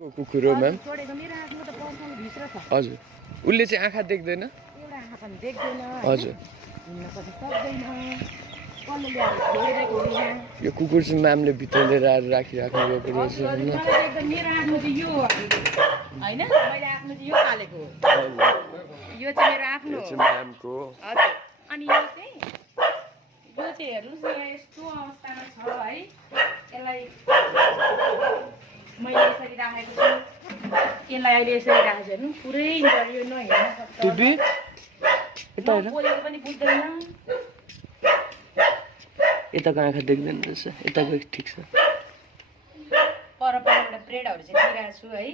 कुकुर हो म्याम हजुर उसले चाहिँ आँखा देख्दैन हजुर यो कुकुर चाहिँ म्यामले भित्र लिएर आएर राखिराख्नु भएको रहेछ म्यामको अनि यो चाहिँ हेर्नुस् न यस्तो अवस्थामा छ है यसलाई मैले यसरी राखेको छु यसलाई अहिले यसरी राखेको छु हेर्नु पुरै यो नहेर्न बोलेको पनि बुझ्दैन यताको आँखा देख्दैन रहेछ यताको ठिक छ परबाट ब्रेडहरू चाहिँ दिइरहेको छु है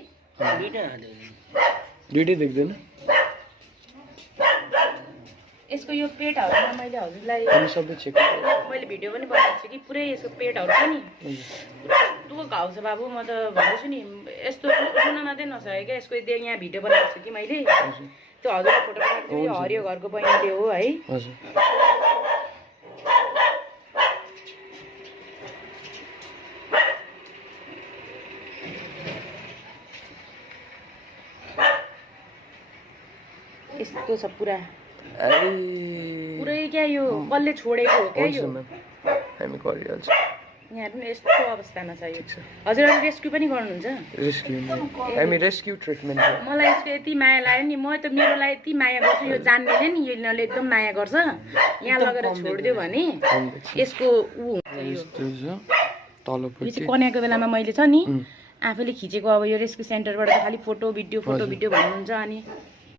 दुइटै देख्दैन यसको यो पेटहरूमा मैले हजुरलाई सबै चेक मैले भिडियो पनि बनाएको छु कि पुरै यसको पेटहरू पनि यस्तो घाउ छ बाबु म त भन्दैछु नि यस्तो सुन्न मात्रै नसकेको क्या यसको यहाँ भिडियो बनाएको छु कि मैले त्यो हजुरलाई फोटो बनाएको छु यो हरियो घरको बहिनीले हो है हजुर यस्तो छ पुरा पुरै क्या यो कसले छोडेको हो क्या यो हामी गरिहाल्छ यहाँ पनि यस्तो अवस्थामा छ यो हजुरले रेस्क्यु पनि गर्नुहुन्छ हामी रेस्क्यु ट्रिटमेन्ट मलाई यसको यति माया लाग्यो नि म त मेरो लागि यति माया गर्छु यो जान्नेले नि यसले एकदम माया गर्छ यहाँ लगेर छोडिदियो भने यसको ऊ हुन्छ यो चाहिँ कन्याको बेलामा मैले छ नि आफैले खिचेको अब यो रेस्क्यु सेन्टरबाट खालि फोटो भिडियो भन्नुहुन्छ अनि